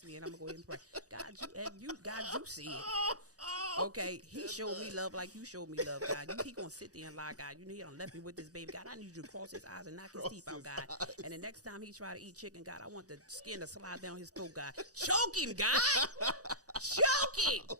text me and I'm gonna go ahead and pray. God, you see it. Okay, he showed me love like you showed me love, God. He gonna sit there and lie, God. You know he done left me with this baby, God. I need you to cross his eyes and knock his teeth out, God. And the next time he try to eat chicken, God, I want the skin to slide down his throat, God. Choke him, God. Choke him.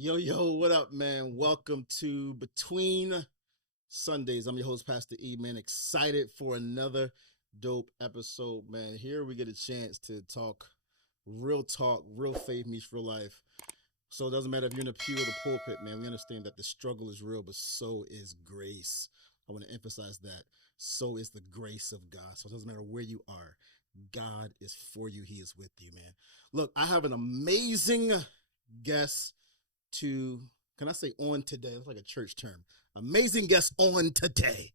Yo, what up, man? Welcome to Between Sundays. I'm your host, Pastor E, man. Excited for another dope episode, man. Here we get a chance to talk, real faith meets real life. So it doesn't matter if you're in the pew or the pulpit, man. We understand that the struggle is real, but so is grace. I want to emphasize that. So is the grace of God. So it doesn't matter where you are. God is for you. He is with you, man. Look, I have an amazing guest can I say on today? It's like a church term. Amazing guest on today.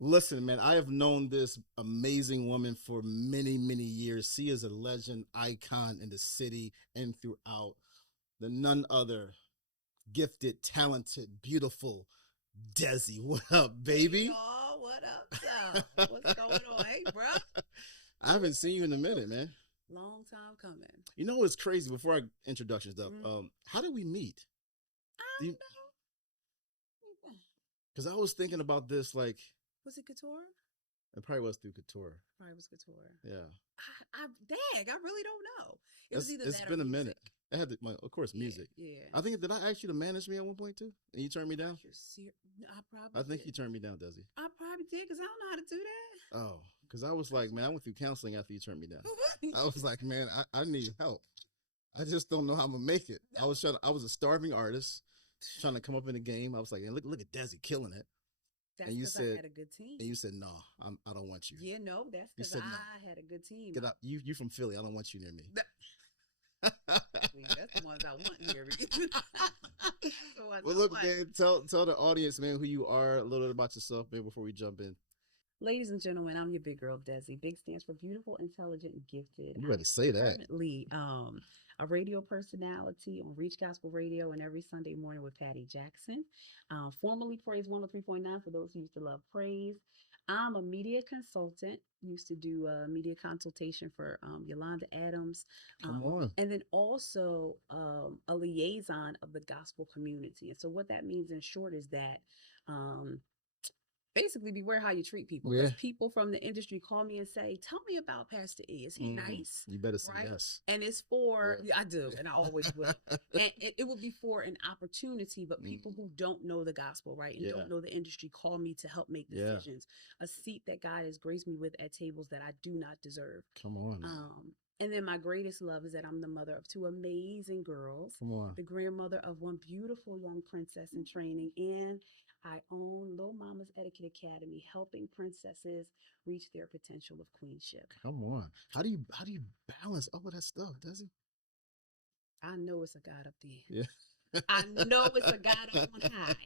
Listen, man, I have known this amazing woman for many, many years. She is a legend, icon in the city and throughout. The none other, gifted, talented, beautiful Dezzie. What up, baby? Hey, y'all, what up, What's going on? Hey, bro. I haven't seen you in a minute, man. Long time coming. You know what's crazy? Before I introduction stuff, how did we meet? I don't know. Because I was thinking about this, like, was it Couture? It probably was through Couture. Probably was Couture. Yeah. I really don't know. It's been a minute. I had of course, music. Yeah. I think, did I ask you to manage me at one point too? And you turned me down? I think you turned me down, Dezzie. I probably did because I don't know how to do that. Oh, because I was like, man, I went through counseling after you turned me down. I was like, man, I need help. I just don't know how I'm gonna make it. I was a starving artist trying to come up in the game. I was like, look at Dezzie killing it. That's because I had a good team. And you said, no, I don't want you. Yeah, no, that's because I had a good team. Get out. You from Philly. I don't want you near me. That's the ones I want near me. Well, look, man, tell the audience, man, who you are, a little bit about yourself, man, before we jump in. Ladies and gentlemen, I'm your big girl, Dezzie. Big stands for beautiful, intelligent, and gifted. You better say that. Currently, a radio personality on Reach Gospel Radio and every Sunday morning with Patty Jackson. Formerly Praise 103.9 for those who used to love praise. I'm a media consultant, used to do media consultation for Yolanda Adams. Come on. And then also a liaison of the gospel community. And so what that means in short is that basically beware how you treat people. Because people from the industry call me and say, tell me about Pastor E. Is he nice? You better say right? yes. And it's for, I do, and I always will. And it will be for an opportunity, but people who don't know the gospel, right, and don't know the industry call me to help make decisions. A seat that God has graced me with at tables that I do not deserve. Come on. And then my greatest love is that I'm the mother of two amazing girls. Come on. The grandmother of one beautiful young princess in training, and I own Little Mama's Etiquette Academy, helping princesses reach their potential of queenship. Come on. How do you balance all of that stuff, Dezzie? I know it's a God up there. Yeah. I know it's a God up on high.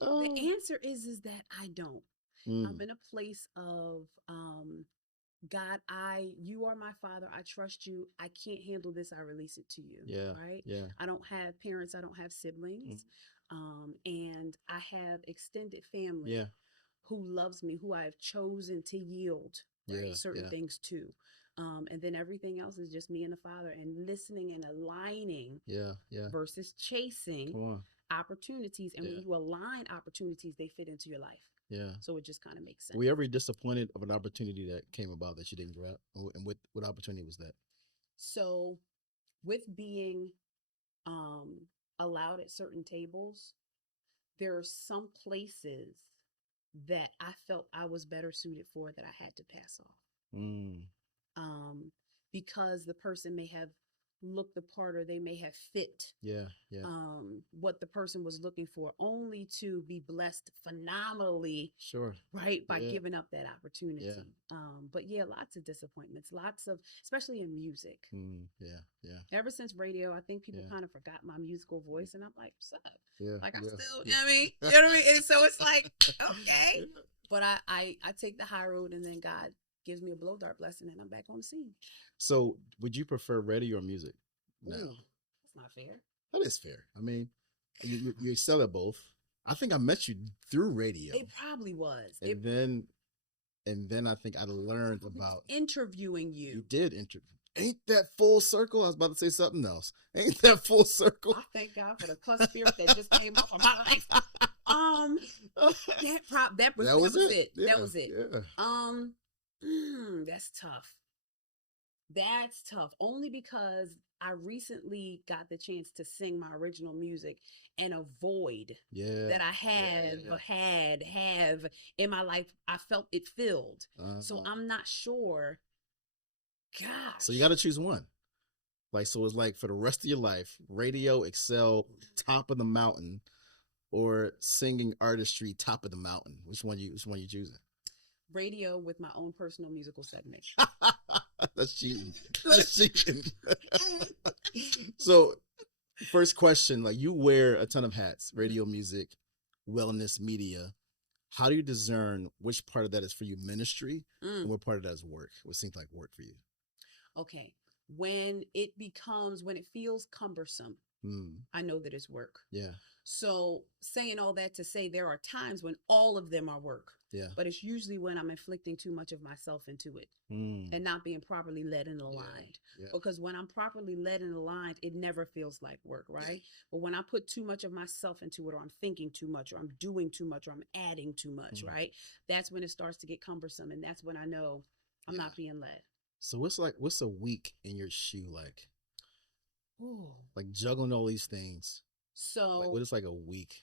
The answer is that I don't. I'm in a place of God, you are my father. I trust you. I can't handle this. I release it to you. Yeah. Right. Yeah. I don't have parents. I don't have siblings. And I have extended family who loves me, who I have chosen to yield certain things to. And then everything else is just me and the Father, and listening and aligning versus chasing opportunities. And when you align opportunities, they fit into your life. Yeah. So it just kind of makes sense. Were you ever disappointed of an opportunity that came about that you didn't grab? And what opportunity was that? So with being allowed at certain tables, there are some places that I felt I was better suited for that I had to pass off. Because the person may have look the part, or they may have fit what the person was looking for, only to be blessed phenomenally, right, by giving up that opportunity. But lots of disappointments, lots of, especially in music. Ever since radio, I think people kind of forgot my musical voice, and I'm like, what's up? Like, I still, you know what I mean? You know what I mean? And so it's like, okay. But I take the high road, and then God gives me a blow dart blessing, and I'm back on the scene. So would you prefer radio or music? No. That's not fair. That is fair. I mean, you excel at both. I think I met you through radio. It probably was. And then I think I learned about interviewing you. You did interview. Ain't that full circle? I was about to say something else. Ain't that full circle? I thank God for the cuss spirit that just came off of my life. That was it. Yeah, that was it. Yeah. That's tough. That's tough. Only because I recently got the chance to sing my original music, and a void that I have in my life, I felt it filled. So I'm not sure. Gosh. So you got to choose one. Like, so it's like for the rest of your life, radio, excel, top of the mountain, or singing artistry, top of the mountain. Which one you choosing? Radio with my own personal musical segment. That's cheating. That's cheating. So, first question, like, you wear a ton of hats, radio, music, wellness, media. How do you discern which part of that is for you ministry and what part of that is work? What seems like work for you? Okay. When it feels cumbersome, I know that it's work. Yeah. So saying all that to say, there are times when all of them are work. Yeah. But it's usually when I'm inflicting too much of myself into it and not being properly led and aligned. Yeah. Because when I'm properly led and aligned, it never feels like work, right? Yeah. But when I put too much of myself into it, or I'm thinking too much, or I'm doing too much, or I'm adding too much, right? That's when it starts to get cumbersome. And that's when I know I'm not being led. So what's a week in your shoe like? Ooh. Like juggling all these things. So like, what is like a week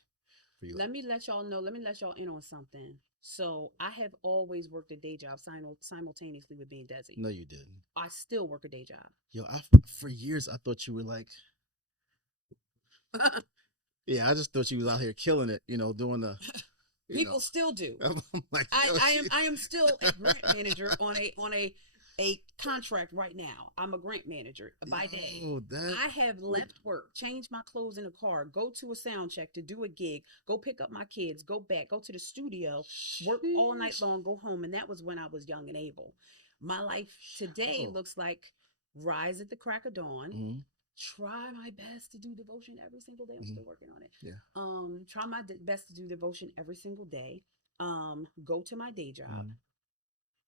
for you? Let me let y'all in on something. So I have always worked a day job simultaneously with being Dezzie. No, you didn't. I still work a day job. Yo, for years I thought you were like, yeah, I just thought you was out here killing it, doing the. People still do. Like, I am still a grant manager on a contract right now. I'm a grant manager by day. I have left work, changed my clothes in the car, go to a sound check to do a gig, go pick up my kids, go back, go to the studio, work all night long, go home. And that was when I was young and able. My life today looks like rise at the crack of dawn. Try my best to do devotion every single day. I'm still working on it. Yeah. Try my best to do devotion every single day. Go to my day job.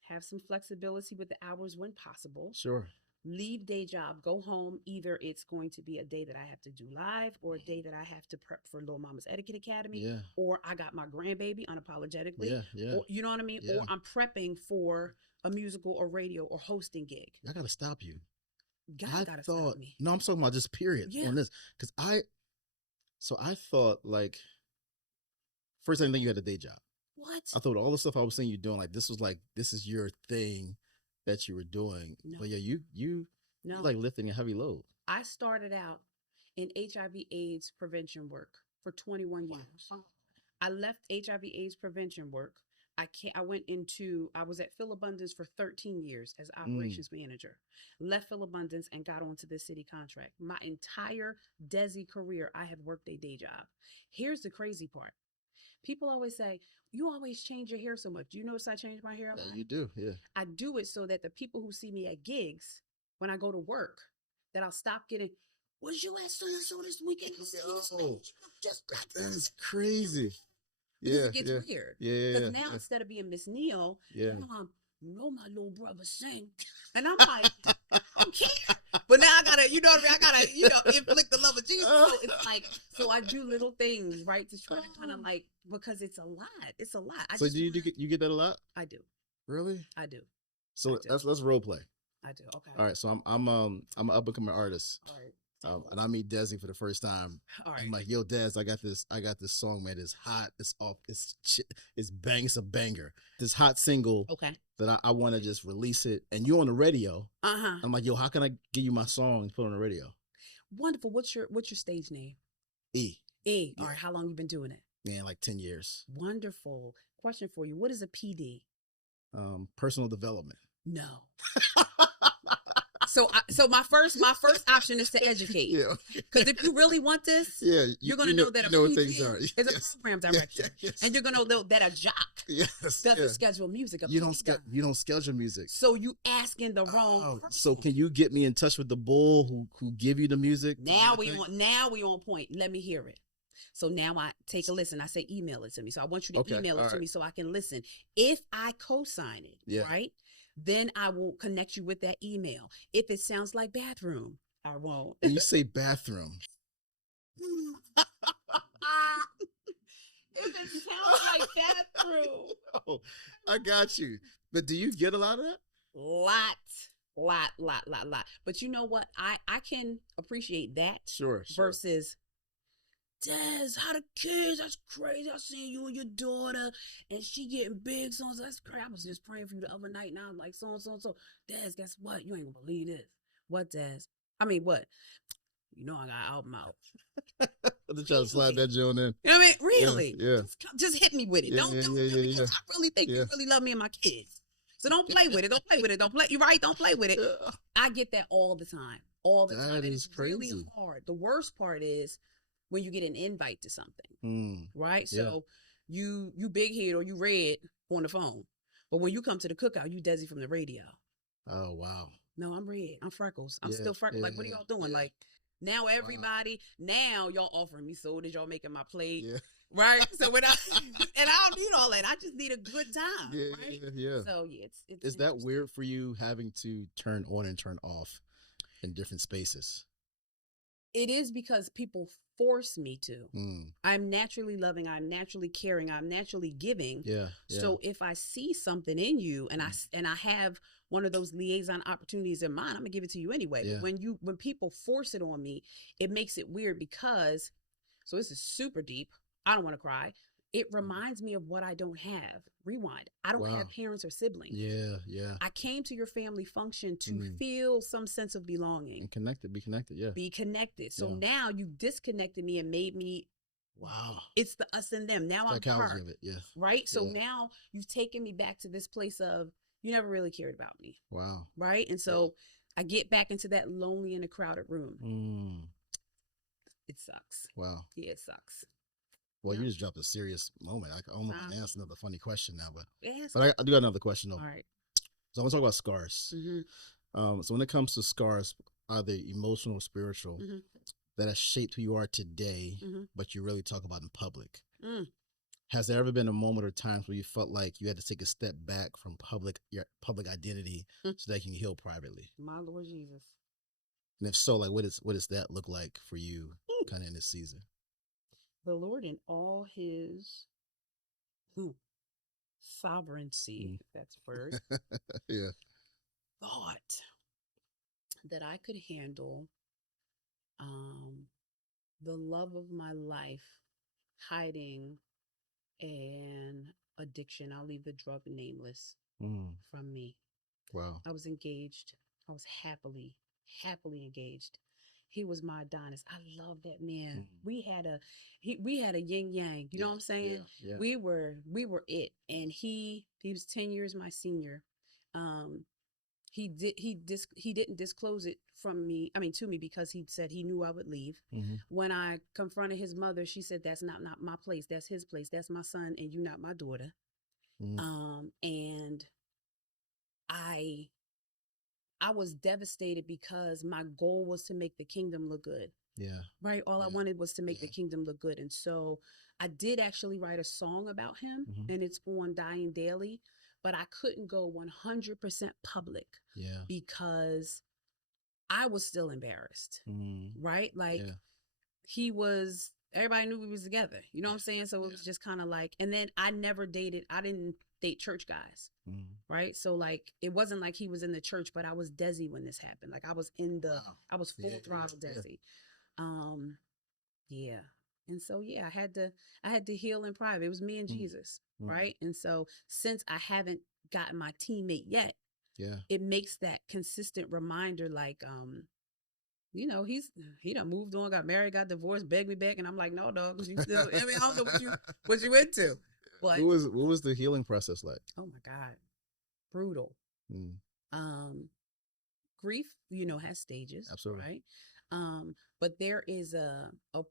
Have some flexibility with the hours when possible. Sure. Leave day job, go home. Either it's going to be a day that I have to do live, or a day that I have to prep for Little Mama's Etiquette Academy, or I got my grandbaby unapologetically. Or, you know what I mean? Or I'm prepping for a musical or radio or hosting gig. I got to stop you. God gotta stop me. No, I'm talking about just period on this. Because I thought, like, first I didn't think you had a day job. What? I thought all the stuff I was saying you're doing, like, this is your thing that you were doing. No. But yeah, you like lifting a heavy load. I started out in HIV/AIDS prevention work for 21 years. Wow. I left HIV/AIDS prevention work. I was at Phil Abundance for 13 years as operations manager. Left Phil Abundance and got onto the city contract. My entire Dezzie career, I have worked a day job. Here's the crazy part. People always say, you always change your hair so much. Do you notice I change my hair a lot? Yeah, you do, yeah. I do it so that the people who see me at gigs, when I go to work, that I'll stop getting, was you at so this weekend? That's crazy. It gets weird. Yeah. Because now instead of being Miss Neal, Mom, my little brother sing. And I'm like, I don't care. But now I gotta, I gotta, inflict the love of Jesus. So it's like, so I do little things, right, to try to kind of like, because it's a lot. It's a lot. So do you get that a lot? I do. Really? I do. So let's role play. I do. Okay. All right. So I'm an up and coming artist. All right. And I meet Dezzie for the first time. All right. I'm like, yo, Dez, I got this song, man. It's hot. It's off. It's bang. It's a banger. This hot single. Okay. That I want to just release it. And you're on the radio. I'm like, yo, how can I give you my song and put it on the radio? Wonderful. What's your stage name? E. Yeah. All right. How long you been doing it? Man, like 10 years. Wonderful. Question for you. What is a PD? Personal development. No. So my first option is to educate. Yeah. Because if you really want this, you're going to know that a PD is a program director, and you're going to know that a jock doesn't schedule music. You don't schedule music. So you asking the wrong person. So can you get me in touch with the bull who give you the music? Now we on point. Let me hear it. So now I take a listen. I say email it to me. So I want you to email it to me so I can listen. If I co-sign it, right? Then I will connect you with that email. If it sounds like bathroom, I won't. When you say bathroom. If it sounds like bathroom. Oh, I got you. But do you get a lot of that? Lot. But you know what? I can appreciate that. Sure. Versus, Dez, how the kids? That's crazy. I seen you and your daughter, and she getting big. So that's crazy. I was just praying for you the other night. Now I'm like, so. Dez, guess what? You ain't gonna believe this. What, Dez? I mean, what? You know I got album out. I'm just trying to slide that joint in. You know what I mean? Really? Yeah. Just hit me with it. Don't I really think you really love me and my kids. So don't play with it. Don't play with it. You're right. Don't play with it. I get that all the time. That is crazy. Really hard. The worst part is when you get an invite to something, right? So you big head or you red on the phone, but when you come to the cookout, you Dezzie from the radio. Oh wow! No, I'm red. I'm freckles. I'm still freckles. Like, what are y'all doing? Like, now everybody, now y'all offering me sodas, y'all making my plate, right? So and I don't need all that. I just need a good time, right? Yeah. So it's is that weird for you having to turn on and turn off in different spaces? It is because people force me to. I'm naturally loving. I'm naturally caring. I'm naturally giving. Yeah. So if I see something in you and I have one of those liaison opportunities in mind, I'm gonna give it to you anyway. Yeah. But when people force it on me, it makes it weird because, so this is super deep. I don't want to cry. It reminds me of what I don't have. Rewind. I don't have parents or siblings. Yeah. I came to your family function to feel some sense of belonging. And connected, be connected, Be connected. So now you disconnected me and made me, it's the us and them. Now I'm part of it, right? So now you've taken me back to this place of, you never really cared about me. Wow. Right? And so I get back into that lonely in a crowded room. It sucks. Wow. Yeah, it sucks. Well, you just dropped a serious moment. I almost asked another funny question now, but I do got another question though. All right. So I want to talk about scars. So when it comes to scars, are they emotional or spiritual that have shaped who you are today, but you really talk about in public? Has there ever been a moment or times where you felt like you had to take a step back from your public identity so that you can heal privately? My Lord Jesus. And if so, like what does that look like for you kind of in this season? The Lord in all his sovereignty, if that's a word, thought that I could handle the love of my life hiding an addiction. I'll leave the drug nameless from me. Wow. I was engaged. I was happily engaged. He was my Adonis. I love that man. We had a yin yang. You know what I'm saying? Yeah. We were it. And he was 10 years my senior. He didn't disclose it to me because he said he knew I would leave. When I confronted his mother, she said, that's not my place. That's his place. That's my son, and you're not my daughter. And I was devastated because my goal was to make the kingdom look good. Yeah. Right? All I wanted was to make the kingdom look good. And so I did actually write a song about him, and it's on Dying Daily, but I couldn't go 100% public because I was still embarrassed. Right? Like everybody knew we was together. You know what I'm saying? So it was just kind of like, and then I didn't stayed church guys. Right. So like, it wasn't like he was in the church, but I was Dezzie when this happened. Like I was I was full throttle Dezzie. Yeah. And so, I had to heal in private. It was me and Jesus. Right. And so since I haven't gotten my teammate yet, it makes that consistent reminder, like, he done moved on, got married, got divorced, begged me back. And I'm like, no, dog, you still, I mean, I don't know what you into. But what was the healing process like? Oh my God. Brutal. Grief, has stages. Absolutely. Right. But there is a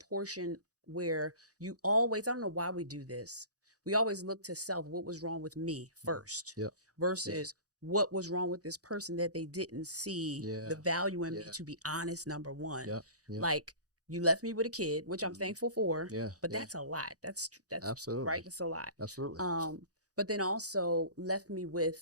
portion where you always, I don't know why we do this. We always look to self, what was wrong with me first, versus what was wrong with this person that they didn't see the value in me, to be honest, number one. Like, you left me with a kid, which I'm thankful for, but that's a lot. That's absolutely right. That's a lot. Absolutely. But then also left me with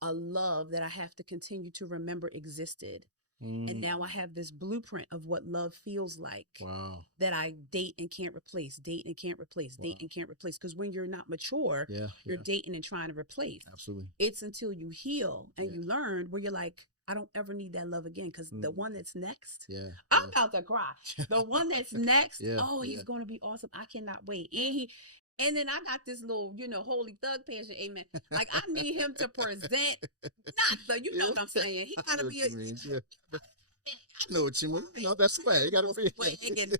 a love that I have to continue to remember existed. And now I have this blueprint of what love feels like. Wow. That I date and can't replace, date and can't replace, date and can't replace. Because when you're not mature, you're dating and trying to replace. Absolutely. It's until you heal and you learn where you're like, I don't ever need that love again. Because the one that's next, I'm about to cry. The one that's next, he's going to be awesome. I cannot wait. And then I got this little, holy thug passion, amen. Like, I need him to present, not the, know what I'm saying. He got to be I know what you mean. That's swag. You got to be and,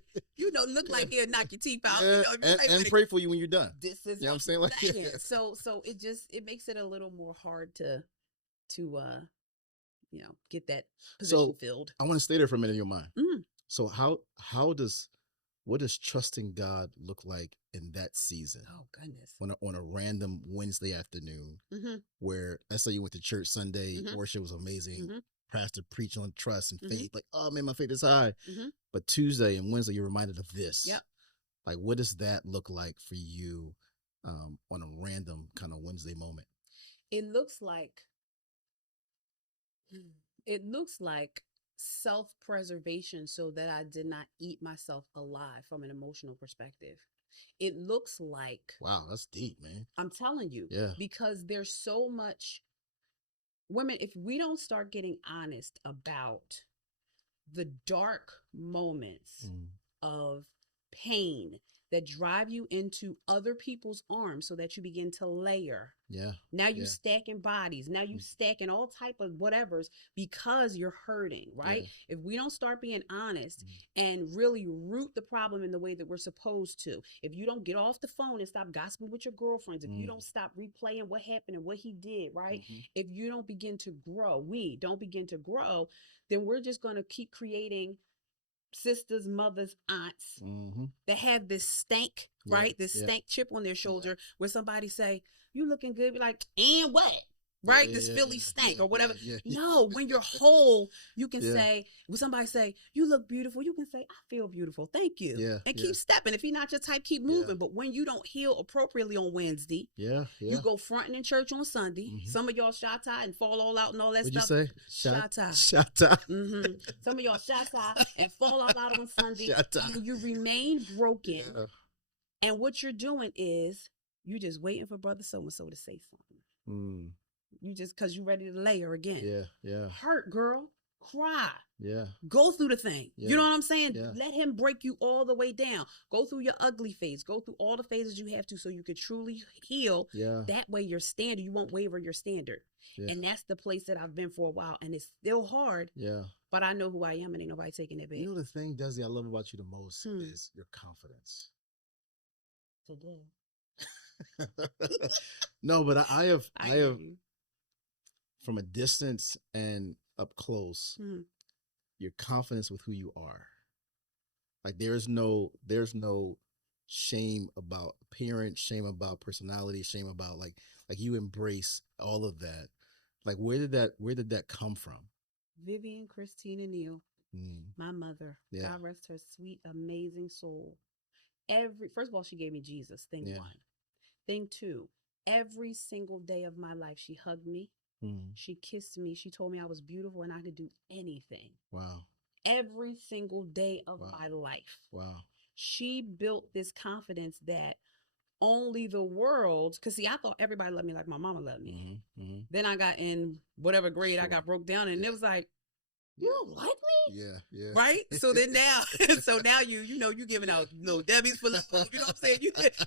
look like he'll knock your teeth out. And pray for you when you're done. This is what I'm saying. Like, So it makes it a little more hard to get that position filled. I want to stay there for a minute in your mind. So what does trusting God look like in that season? Oh, goodness. On a random Wednesday afternoon, where, let's say you went to church Sunday, worship was amazing, pastor preached on trust and faith, like, oh man, my faith is high. But Tuesday and Wednesday, you're reminded of this. Yep. Like, what does that look like for you on a random kind of Wednesday moment? It looks like self-preservation so that I did not eat myself alive from an emotional perspective. It looks like, wow, that's deep, man. I'm telling you, yeah, because there's so much women, if we don't start getting honest about the dark moments of pain that drive you into other people's arms so that you begin to layer. Now you stacking bodies. Now you stacking all type of whatevers because you're hurting, right? If we don't start being honest and really root the problem in the way that we're supposed to, if you don't get off the phone and stop gossiping with your girlfriends, if you don't stop replaying what happened and what he did, right? If you don't begin to grow, we don't begin to grow, then we're just going to keep creating sisters, mothers, aunts that have this stank, right? This stank chip on their shoulder where somebody say, you looking good. Be like, and what? Right? This Philly stank or whatever. No, when you're whole, you can say, when somebody say, you look beautiful, you can say, I feel beautiful. Thank you. And keep stepping. If you're not your type, keep moving. But when you don't heal appropriately on Wednesday, you go fronting in church on Sunday. Some of y'all shot and fall all out and all that What'd stuff. You say? Shot Some of y'all shot and fall all out on Sunday. And you remain broken. And what you're doing is you just waiting for brother so-and-so to say something. You just, because you're ready to layer again. Hurt, girl. Cry. Go through the thing. You know what I'm saying? Let him break you all the way down. Go through your ugly phase. Go through all the phases you have to so you could truly heal. That way your standard, you won't waver your standard. And that's the place that I've been for a while. And it's still hard. But I know who I am and ain't nobody taking it back. You know the thing, Dezzie, I love about you the most is your confidence. Today. No, but I have from a distance and up close, your confidence with who you are. Like there's no shame about appearance, shame about personality, shame about like you embrace all of that. Like where did that come from? Vivian Christina Neal, my mother. God rest her sweet, amazing soul. First of all, she gave me Jesus. Thing one. Thing two, every single day of my life, she hugged me. She kissed me. She told me I was beautiful and I could do anything. Wow. Every single day of my life. Wow. She built this confidence that only the world, because see, I thought everybody loved me like my mama loved me. Then I got in whatever grade I got broke down, and it was like, you don't like me? Yeah. Right? So then now, you giving out little Debbie's for love. You know what I'm saying?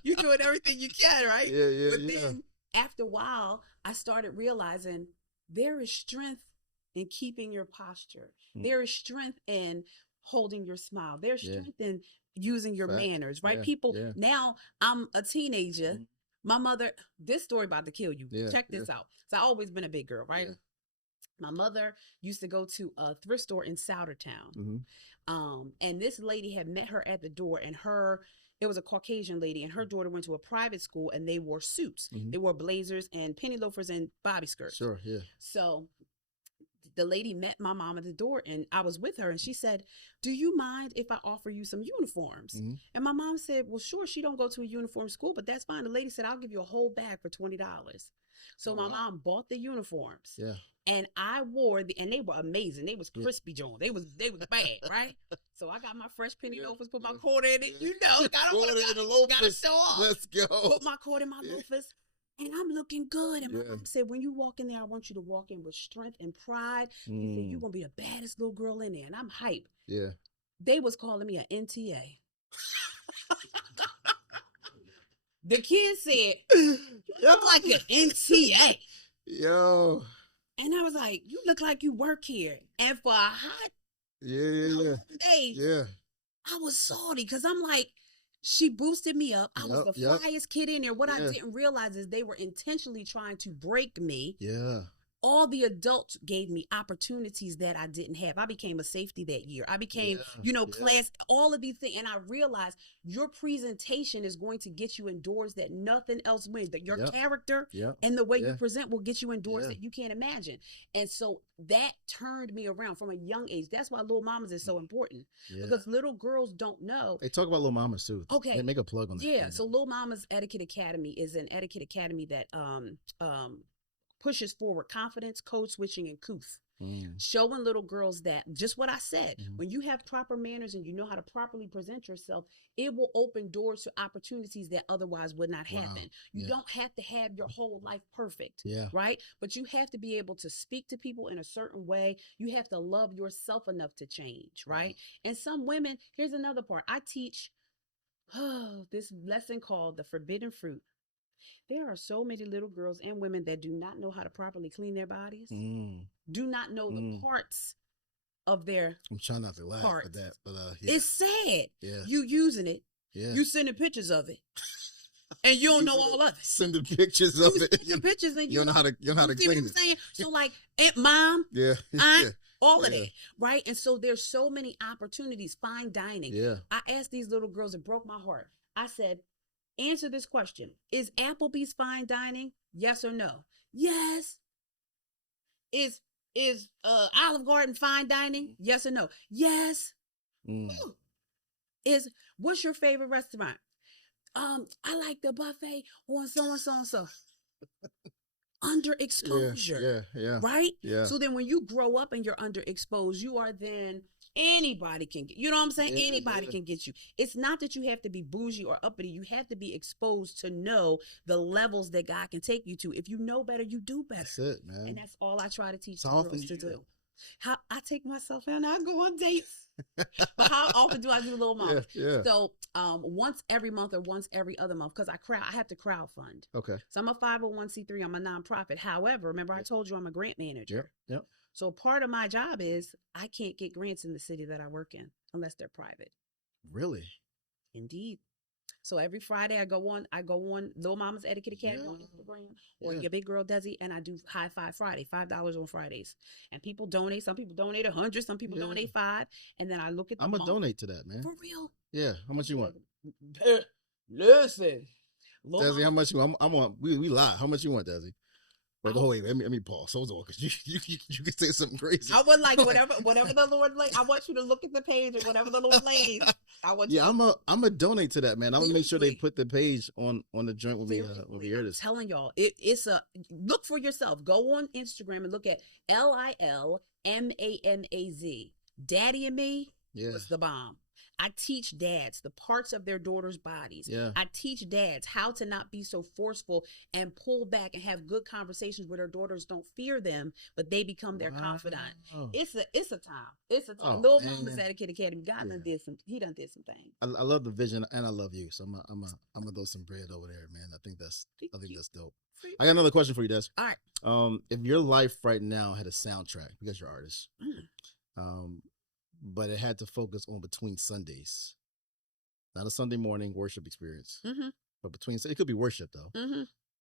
You doing everything you can, right? Yeah. But then after a while, I started realizing there is strength in keeping your posture. There is strength in holding your smile. There's strength in using your manners, right? People, now I'm a teenager. My mother, this story about to kill you. Check this out. So I've always been a big girl, right? My mother used to go to a thrift store in Soudertown. And this lady had met her at the door, and it was a Caucasian lady, and her daughter went to a private school, and they wore suits. They wore blazers and penny loafers and bobby skirts. Sure, yeah. So the lady met my mom at the door, and I was with her, and she said, do you mind if I offer you some uniforms? And my mom said, well, sure. She don't go to a uniform school, but that's fine. The lady said, I'll give you a whole bag for $20. So my mom bought the uniforms. Yeah. And I wore and they were amazing. They was crispy Jones. They was bad, right? So I got my fresh penny loafers, put my quarter in it, gotta show off. Let's go. Put my quarter in my loafers, and I'm looking good. And my mom said, when you walk in there, I want you to walk in with strength and pride. She said, you're gonna be the baddest little girl in there. And I'm hype. Yeah. They was calling me an NTA. The kid said, you look like an NTA. Yo. And I was like, you look like you work here. And for a hot day, I was salty because I'm like, she boosted me up. I was the flyest kid in there. What I didn't realize is they were intentionally trying to break me. Yeah. All the adults gave me opportunities that I didn't have. I became a safety that year. I became, class, all of these things. And I realized your presentation is going to get you in doors that nothing else wins. That your character and the way you present will get you in doors that you can't imagine. And so that turned me around from a young age. That's why Little Mamas is so important. Because little girls don't know. They talk about Little Mamas too. Okay. They make a plug on that. Yeah. So Little Mamas Etiquette Academy is an etiquette academy that pushes forward confidence, code switching, and couth. Showing little girls that just what I said, when you have proper manners and you know how to properly present yourself, it will open doors to opportunities that otherwise would not happen. You don't have to have your whole life perfect, right? But you have to be able to speak to people in a certain way. You have to love yourself enough to change, right? And some women, here's another part. I teach this lesson called the forbidden fruit. There are so many little girls and women that do not know how to properly clean their bodies, do not know the parts of their I'm trying not to laugh at that, but it's sad. Yeah. You using it. Yeah. You sending pictures of it. And you don't know all of it. Sending pictures of it. Sending pictures and you don't know how to clean what I'm saying? So like Aunt Mom, Aunt, all of that, right? And so there's so many opportunities, fine dining. Yeah. I asked these little girls, it broke my heart. I said, answer this question. Is Applebee's fine dining? Yes or no? Yes. Is Olive Garden fine dining? Yes or no? Yes. What's your favorite restaurant? I like the buffet on so and so and so. Underexposure. Yeah. Right? Yeah. So then when you grow up and you're underexposed, you are then anybody can get, you know what I'm saying? Anybody can get you. It's not that you have to be bougie or uppity. You have to be exposed to know the levels that God can take you to. If you know better, you do better. That's it, man. And that's all I try to teach girls to do. How I take myself out and I go on dates. But how often do I do Little Mama? So once every month or once every other month, because I have to crowdfund. Okay. So I'm a 501c3. I'm a nonprofit. However, remember I told you I'm a grant manager. Yep. So part of my job is I can't get grants in the city that I work in unless they're private. Really? Indeed. So every Friday I go on Little Mama's Etiquette Academy on Instagram or your big girl Dezzie, and I do High Five Friday, $5 on Fridays. And people donate. Some people donate 100, some people donate 5. And then I look at the I'm gonna donate to that, man. For real? Yeah. How much you want? Listen. Dezzie, how much you want? I'm on we lie. How much you want, Dezzie? But wait, let me pause. Hold on, because you can say something crazy. I would like whatever the Lord like. I want you to look at the page and whatever the Lord lays. I want you. I'm a donate to that, man. I'm gonna make sure they put the page on the joint when we hear this. I'm telling y'all, it's a look for yourself. Go on Instagram and look at LILMANAZ. Daddy and Me was the bomb. I teach dads the parts of their daughters' bodies. Yeah. I teach dads how to not be so forceful and pull back and have good conversations where their daughters don't fear them, but they become their confidant. It's a time. It's a time. Oh, Little Mama's Etiquette Academy. God done did some things. I love the vision, and I love you. So I'm gonna throw some bread over there, man. I think that's dope. I got another question for you, Des. All right. If your life right now had a soundtrack, because you're an artist, but it had to focus on between Sundays, not a Sunday morning worship experience, but it could be worship though.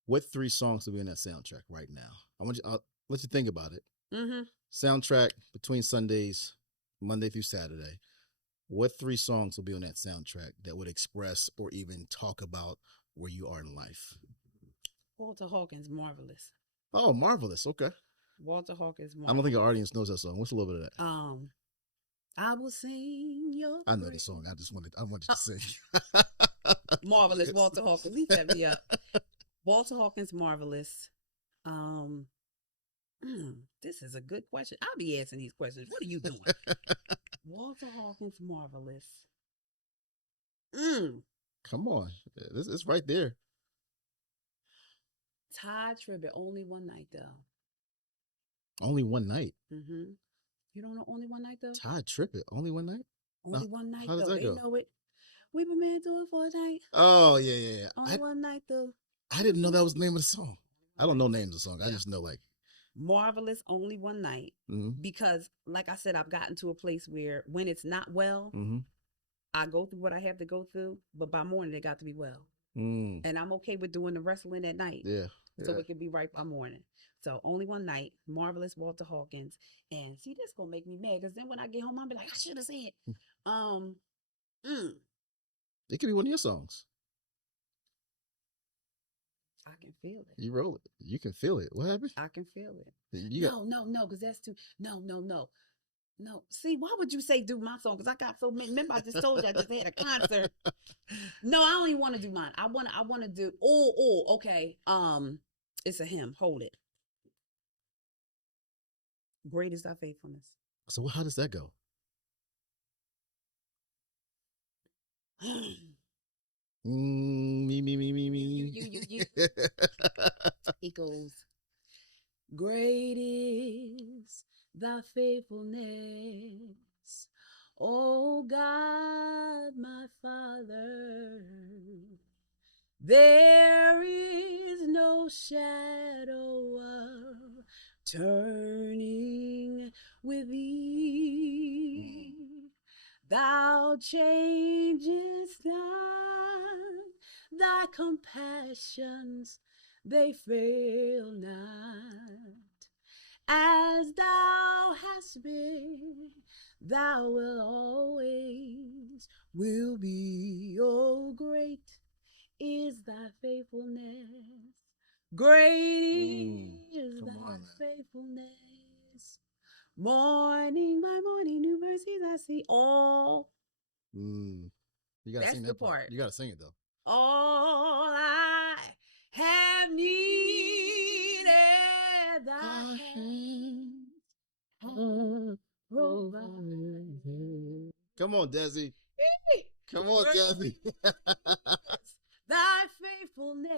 What 3 songs will be in that soundtrack right now? I'll let you think about it. Soundtrack between Sundays, Monday through Saturday. What 3 songs will be on that soundtrack that would express or even talk about where you are in life? Walter Hawkins, Marvelous. Oh, Marvelous. Okay. Walter Hawkins, Marvelous. I don't think our audience knows that song. What's a little bit of that? I will sing your. I know the song. I want you to sing. Marvelous, Walter Hawkins. He set me up. Walter Hawkins, Marvelous. This is a good question. I'll be asking these questions. What are you doing? Walter Hawkins, Marvelous. Come on. This is right there. Todd Tribbett, Only One Night, though. Only One Night? You don't know Only One Night, though? Todd Tribbett, Only One Night? Only One Night, how does though. that go? They know it. We been meant to it for a night. Oh, yeah. Only One Night, though. I didn't know that was the name of the song. I don't know names of songs. I just know, like. Marvelous, Only One Night. Because, like I said, I've gotten to a place where when it's not well, I go through what I have to go through, but by morning it got to be well. And I'm okay with doing the wrestling at night. Yeah. So it can be right by morning. So Only One Night, Marvelous, Walter Hawkins. And see, this gonna make me mad because then when I get home, I'll be like, I should have said. It could be one of your songs. I can feel it. You roll it. You can feel it. What happened? I can feel it. No, because that's too. No. See, why would you say do my song? Because I got so many. Remember, I just told you I just had a concert. No, I don't even want to do mine. I want to do. Okay. It's a hymn. Hold it. Great is thy faithfulness. So how does that go? Me. You. It goes. Great is thy faithfulness, O God, my Father. There is no shadow of turning with thee. Thou changest not, thy compassions, they fail not. As thou hast been, thou will always will be. Oh, great is thy faithfulness. Great is thy faithfulness. Morning by morning, new mercies I see. All. You gotta sing that part. You gotta sing it though. All I have needed, thy hands have provided. Come on, Dezzie. Come on, Dezzie. Thy faithfulness,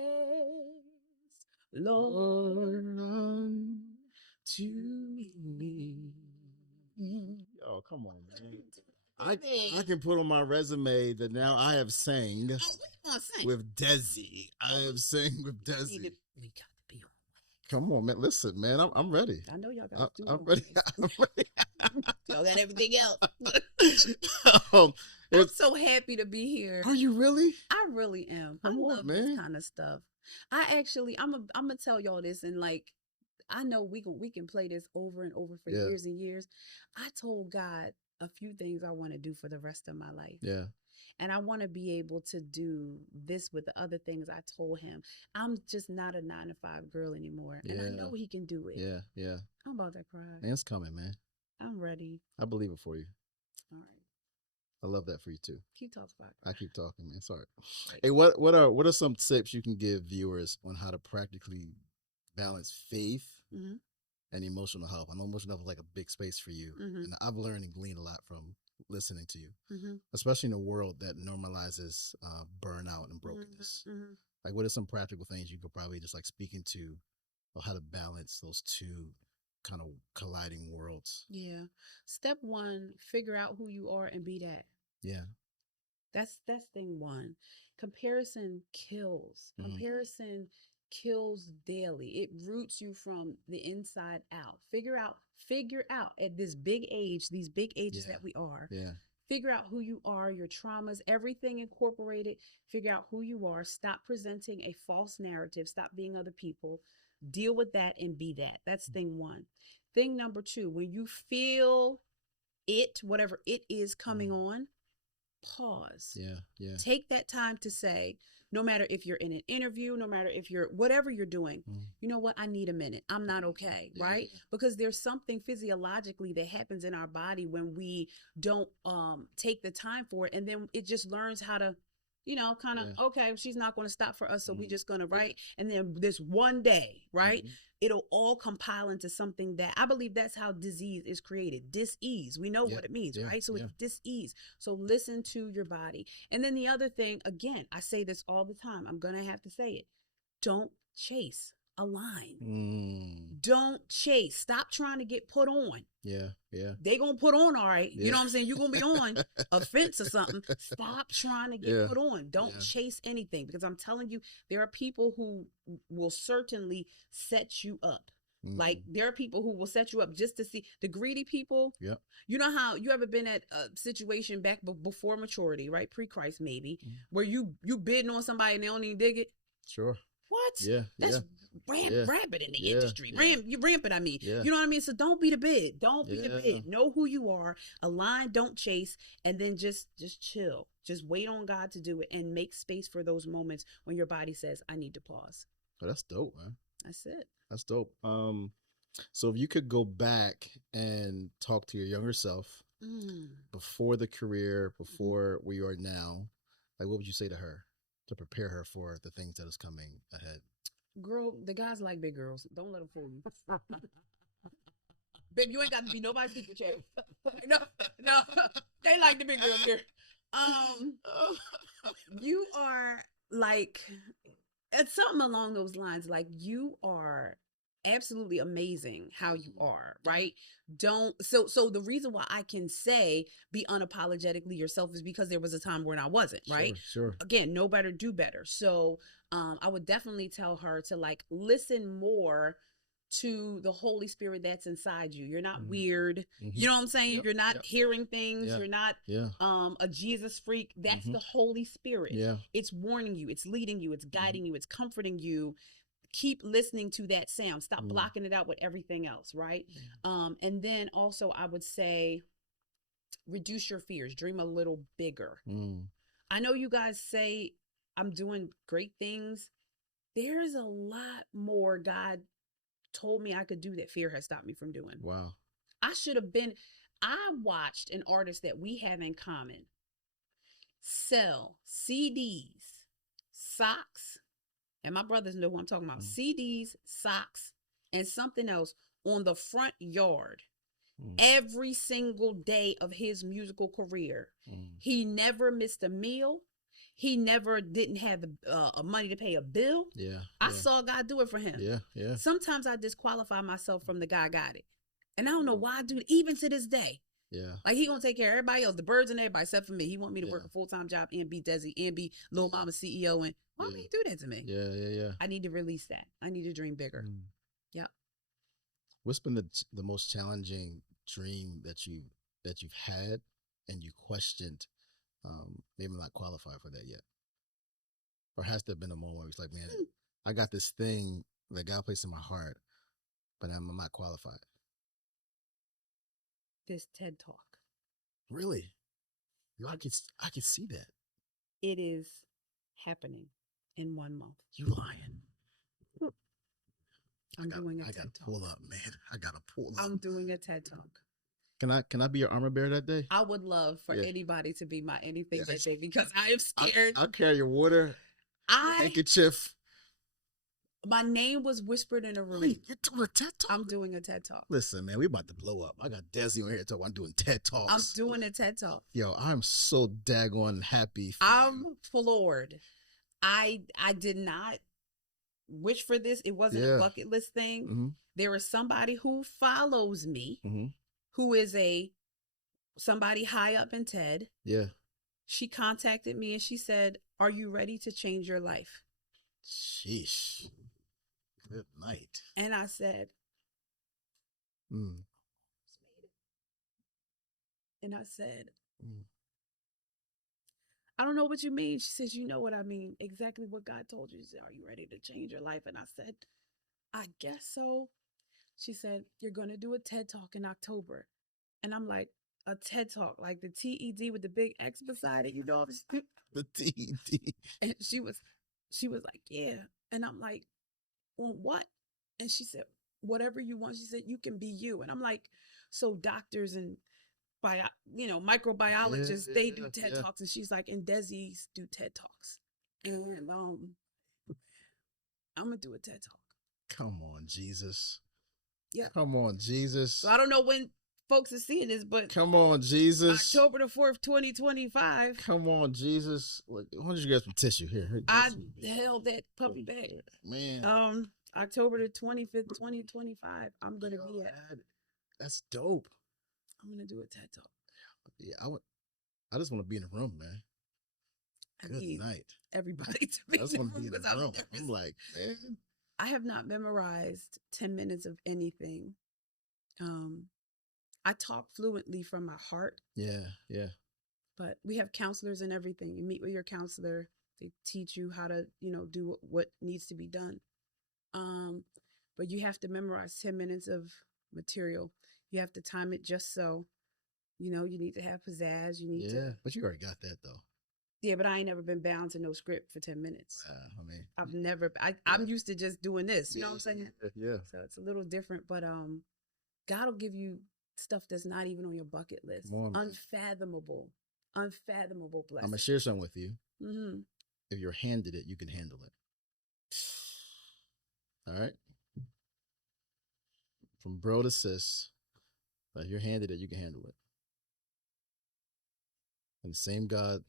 Lord, unto me. Oh, come on, man. I can put on my resume that now I have sang with Dezzie. I have sang with Dezzie. We got to be on. Come on, man. Listen, man. I'm ready. I know y'all got to do I'm ready. I'm ready. Y'all got everything else. I'm so happy to be here. Are you really? I really am. I love this kind of stuff. I'm gonna tell y'all this, and like, I know we can play this over and over for years and years. I told God a few things I want to do for the rest of my life. Yeah. And I want to be able to do this with the other things I told him. I'm just not a 9-to-5 girl anymore. And I know he can do it. Yeah. I'm about to cry. Man, it's coming, man. I'm ready. I believe it for you. All right. I love that for you too. Keep talking about it. I keep talking, man. Sorry. Right. Hey, what are some tips you can give viewers on how to practically balance faith and emotional health? I know emotional health is like a big space for you, and I've learned and gleaned a lot from listening to you, especially in a world that normalizes burnout and brokenness. Like, what are some practical things you could probably just like speak into of how to balance those two kind of colliding worlds? Yeah. Step one, figure out who you are and be that. Yeah. That's thing one. Comparison kills. Comparison kills daily. It roots you from the inside out. Figure out at this big age, these big ages that we are. Yeah. Figure out who you are, your traumas, everything incorporated. Figure out who you are. Stop presenting a false narrative. Stop being other people. Deal with that and be that. That's thing one. Thing number two, when you feel it, whatever it is coming on, pause. Yeah. Take that time to say, no matter if you're in an interview, no matter if you're, whatever you're doing, you know what? I need a minute. I'm not okay, right? Because there's something physiologically that happens in our body when we don't take the time for it. And then it just learns how to, kind of, okay, she's not going to stop for us. So we're just going to, right? And then this one day, right? It'll all compile into something that I believe that's how disease is created. Dis-ease. We know what it means, right? So it's dis-ease. So listen to your body. And then the other thing, again, I say this all the time. I'm going to have to say it. Don't chase. Align. Don't chase. Stop trying to get put on. Yeah. They gonna put on, all right. You know what I'm saying? You're gonna be on a fence or something. Stop trying to get put on. Don't chase anything, because I'm telling you, there are people who will certainly set you up. Like, there are people who will set you up just to see the greedy people. Yep. You know how you ever been at a situation back before maturity, right? Pre-Christ maybe, where you bidding on somebody and they don't even dig it. Sure. What? Yeah. That's rampant in the industry. Rampant, I mean. You know what I mean? So don't be the bid. Don't be the bid. Know who you are. Align, don't chase, and then just chill. Just wait on God to do it and make space for those moments when your body says, I need to pause. Oh, that's dope, man. That's it. That's dope. So if you could go back and talk to your younger self before the career, before where you are now, like, what would you say to her to prepare her for the things that is coming ahead? Girl, the guys like big girls. Don't let them fool you. Babe, you ain't got to be nobody's secret chat. No, they like the big girls here. You are like, it's something along those lines. Like, you are absolutely amazing how you are, right? So the reason why I can say be unapologetically yourself is because there was a time when I wasn't, right? Sure. Again, know better, do better. So I would definitely tell her to like listen more to the Holy Spirit that's inside you. You're not weird. You know what I'm saying? You're not hearing things. You're not a Jesus freak. That's the Holy Spirit. It's warning you. It's leading you. It's guiding you. It's comforting you. Keep listening to that sound. Stop blocking it out with everything else, right? And then also I would say reduce your fears. Dream a little bigger. I know you guys say I'm doing great things. There's a lot more God told me I could do that fear has stopped me from doing. Wow. I watched an artist that we have in common sell CDs, socks, and my brothers know who I'm talking about. CDs, socks, and something else on the front yard every single day of his musical career. He never missed a meal. He never didn't have money to pay a bill. I saw God do it for him. Sometimes I disqualify myself from the guy got it. And I don't know why I do it, even to this day. Like, he gonna take care of everybody else, the birds and everybody except for me. He want me to work a full-time job and be Dezzie and be Lil Mama CEO. And why would he do that to me? I need to release that. I need to dream bigger. What's been the most challenging dream that you've had and you questioned? Maybe I'm not qualified for that yet. Or has there been a moment where it's like, man, I got this thing that God placed in my heart, but I'm not qualified? This TED Talk. Really? I can see that. It is happening in 1 month. You lying. I'm doing a TED Talk. I gotta pull up, man. I gotta pull up. I'm doing a TED Talk. Can I be your armor bearer that day? I would love for anybody to be my anything that day, because I am scared. I'll carry your water, handkerchief. My name was whispered in a room. Wait, you're doing a TED Talk? I'm doing a TED Talk. Listen, man, we about to blow up. I got Dezzie on here talking. I'm doing TED Talks. I'm doing a TED Talk. Yo, I'm so daggone happy. I'm floored. I did not wish for this. It wasn't a bucket list thing. Mm-hmm. There is somebody who follows me, who is somebody high up in TED. Yeah. She contacted me and she said, "Are you ready to change your life?" Sheesh. Good night. And I said, And I said, I don't know what you mean. She says, you know what I mean. Exactly what God told you. She said, are you ready to change your life? And I said, I guess so. She said, you're going to do a TED Talk in October. And I'm like, a TED Talk, like the TED with the big X beside it, you know? The TED. And she was like, yeah. And I'm like, on what? And she said, whatever you want. She said, you can be you. And I'm like, so doctors and microbiologists, they do TED Talks. And she's like, and Dezzie's do TED Talks. And I'm going to do a TED Talk. Come on, Jesus. Yeah. Come on, Jesus. So I don't know when folks are seeing this, but come on, Jesus. October the 4th, 2025. Come on, Jesus. Look, why don't you get some tissue here? I held that puppy back. Man. October the 25th, 2025. I'm going to be at. That's dope. I'm going to do a TED Talk. Yeah, I just want to be in the room, man. Good night. Everybody to be I just want to be in the room. I'm like, man. I have not memorized 10 minutes of anything. I talk fluently from my heart. Yeah, yeah. But we have counselors and everything. You meet with your counselor. They teach you how to, do what needs to be done. But you have to memorize 10 minutes of material. You have to time it just so. You need to have pizzazz. You need to. But you already got that, though. Yeah, but I ain't never been bound to no script for 10 minutes. I've never. I'm used to just doing this. You know what I'm saying? Yeah. So it's a little different, but God will give you stuff that's not even on your bucket list. Unfathomable blessing. I'm gonna share something with you. Mm-hmm. If you're handed it, you can handle it. All right. From bro to sis, if you're handed it, you can handle it. And the same God,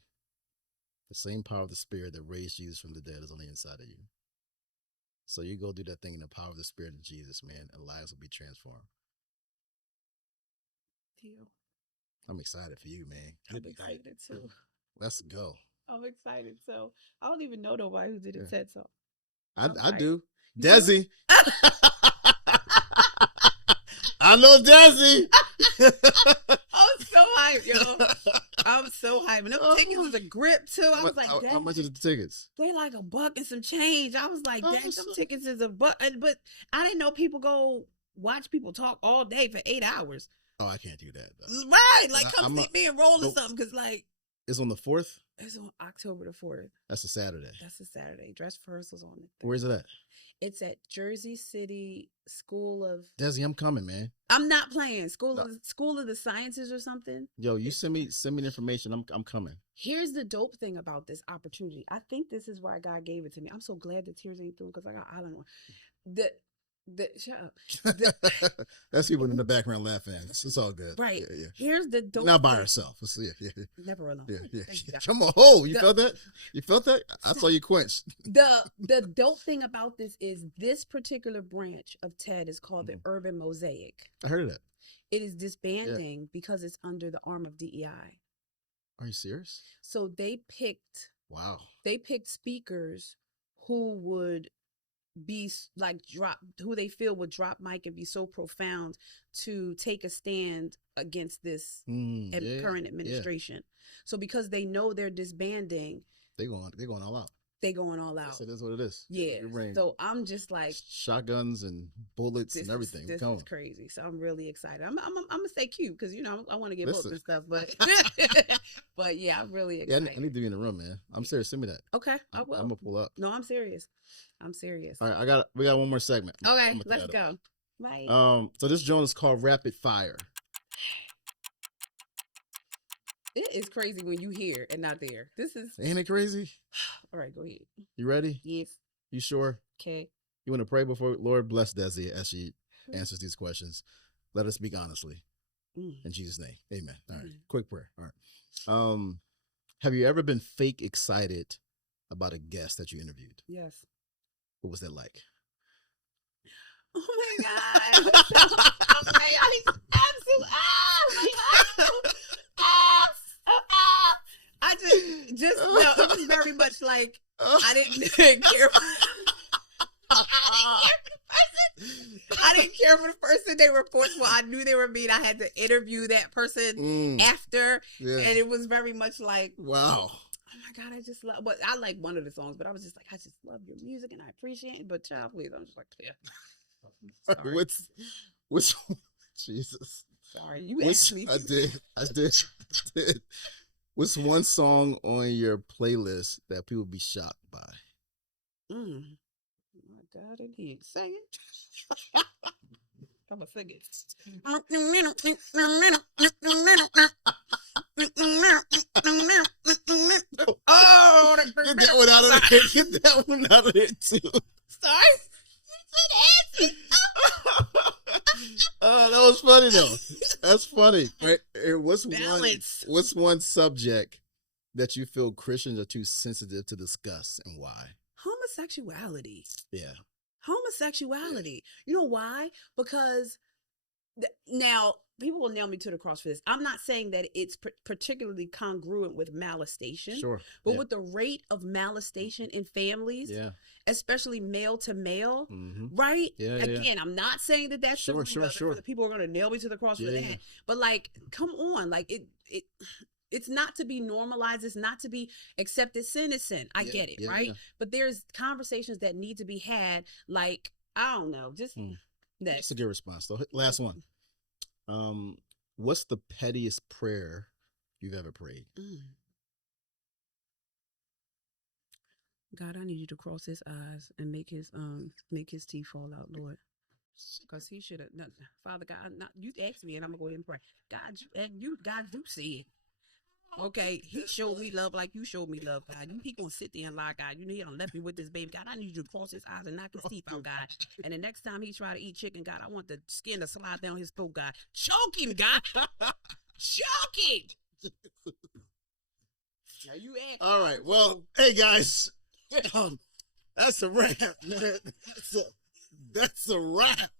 the same power of the Spirit that raised Jesus from the dead is on the inside of you. So you go do that thing in the power of the Spirit of Jesus, man, and lives will be transformed. Deal. I'm excited for you, man. I'm excited too. Let's go. I'm excited. So I don't even know nobody who did a TED Talk. I do. Dezzie. I know Dezzie. I'm so hyped, yo. I'm so hyped. And those tickets was a grip too. I was like, how much are the tickets? They like $1 and some change. I was like, dang, some tickets is $1. But I didn't know people go watch people talk all day for 8 hours. Oh, I can't do that, though. Right. Like, come see me and roll or something. Because, like. It's on the 4th? It's on October the 4th. That's a Saturday. That's a Saturday. Dress rehearsal's on it. Where's it at? It's at Jersey City School of. Dezzie, I'm coming, man. I'm not playing. School of the Sciences or something. Yo, you send me the information. I'm coming. Here's the dope thing about this opportunity. I think this is why God gave it to me. I'm so glad the tears ain't through because I got island on. Shut up. That's people in the background laughing at us. It's all good. Right. Yeah. Here's the dope. Not by herself. Yeah. Never alone. Yeah. Come on. Oh, you felt that? You felt that? I saw you quench. The dope thing about this is this particular branch of TED is called the Urban Mosaic. I heard of that. It is disbanding because it's under the arm of DEI. Are you serious? So they picked. Wow. They picked speakers who would be like who they feel would drop mic and be so profound to take a stand against this current administration. Yeah. So because they know they're disbanding, they're going all out. They going all out. So that's what it is. Yeah. So I'm just like shotguns and bullets and everything. This is crazy. So I'm really excited. I'm gonna stay cute because I want to get books and stuff, but but yeah, I'm really excited. Yeah, I need to be in the room, man. I'm serious. Send me that. Okay, I will. I'm gonna pull up. No, I'm serious. All right, we got one more segment. Okay, let's go. Bye. So this joint is called Rapid Fire. It is crazy when you here and not there. This is. Ain't it crazy? All right, go ahead. You ready? Yes. You sure? Okay. You want to pray before? Lord, bless Dezzie as she answers these questions. Let us speak honestly. In Jesus' name, amen. All right, quick prayer. All right. Have you ever been fake excited about a guest that you interviewed? Yes. What was that like? Oh my God. Oh my God. He's absolute. Oh my God. I just no, it was very much like I didn't care for I didn't care for the person they were forceful. I knew they were mean. I had to interview that person after. Yeah. And it was very much like, wow. Oh my God, I just love, but I like one of the songs, but I was just like, I just love your music and I appreciate it. But child, please, I'm just like, yeah. Sorry. What's Jesus? Sorry, you asked me. I did. What's one song on your playlist that people be shocked by? Oh my God, and he ain't singing. I'm gonna sing it. Oh, get that one out of there. Get that one out of there too. Sorry. Oh, that was funny though. That's funny. Right? What's one subject that you feel Christians are too sensitive to discuss and why? Homosexuality. Yeah. Homosexuality. You know why? Because now people will nail me to the cross for this. I'm not saying that it's particularly congruent with molestation. Sure. But with the rate of molestation in families, especially male to male, right? Yeah, Again, I'm not saying that that's sure. The people are going to nail me to the cross for that. But like, come on, like it's not to be normalized. It's not to be accepted. Sin is sin. I get it, right? Yeah. But there's conversations that need to be had. Like, I don't know, just that's a good response. So last one. What's the pettiest prayer you've ever prayed? God, I need you to cross his eyes and make his teeth fall out, Lord. Because he should have. Father God, you asked me, and I'm gonna go ahead and pray. God do see it. Okay, he showed me love like you showed me love, God. He gonna sit there and lie, God. You know he done left me with this baby, God. I need you to cross his eyes and knock his teeth out, God. And the next time he try to eat chicken, God, I want the skin to slide down his throat, God. Choke him, God. Choke him. Now you ask. All right. Well, hey guys, that's a wrap, man. That's a wrap.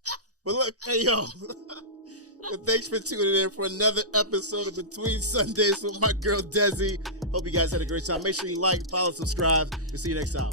But look, hey yo. And thanks for tuning in for another episode of Between Sundays with my girl Dezzie. Hope you guys had a great time. Make sure you like, follow, subscribe. We'll see you next time.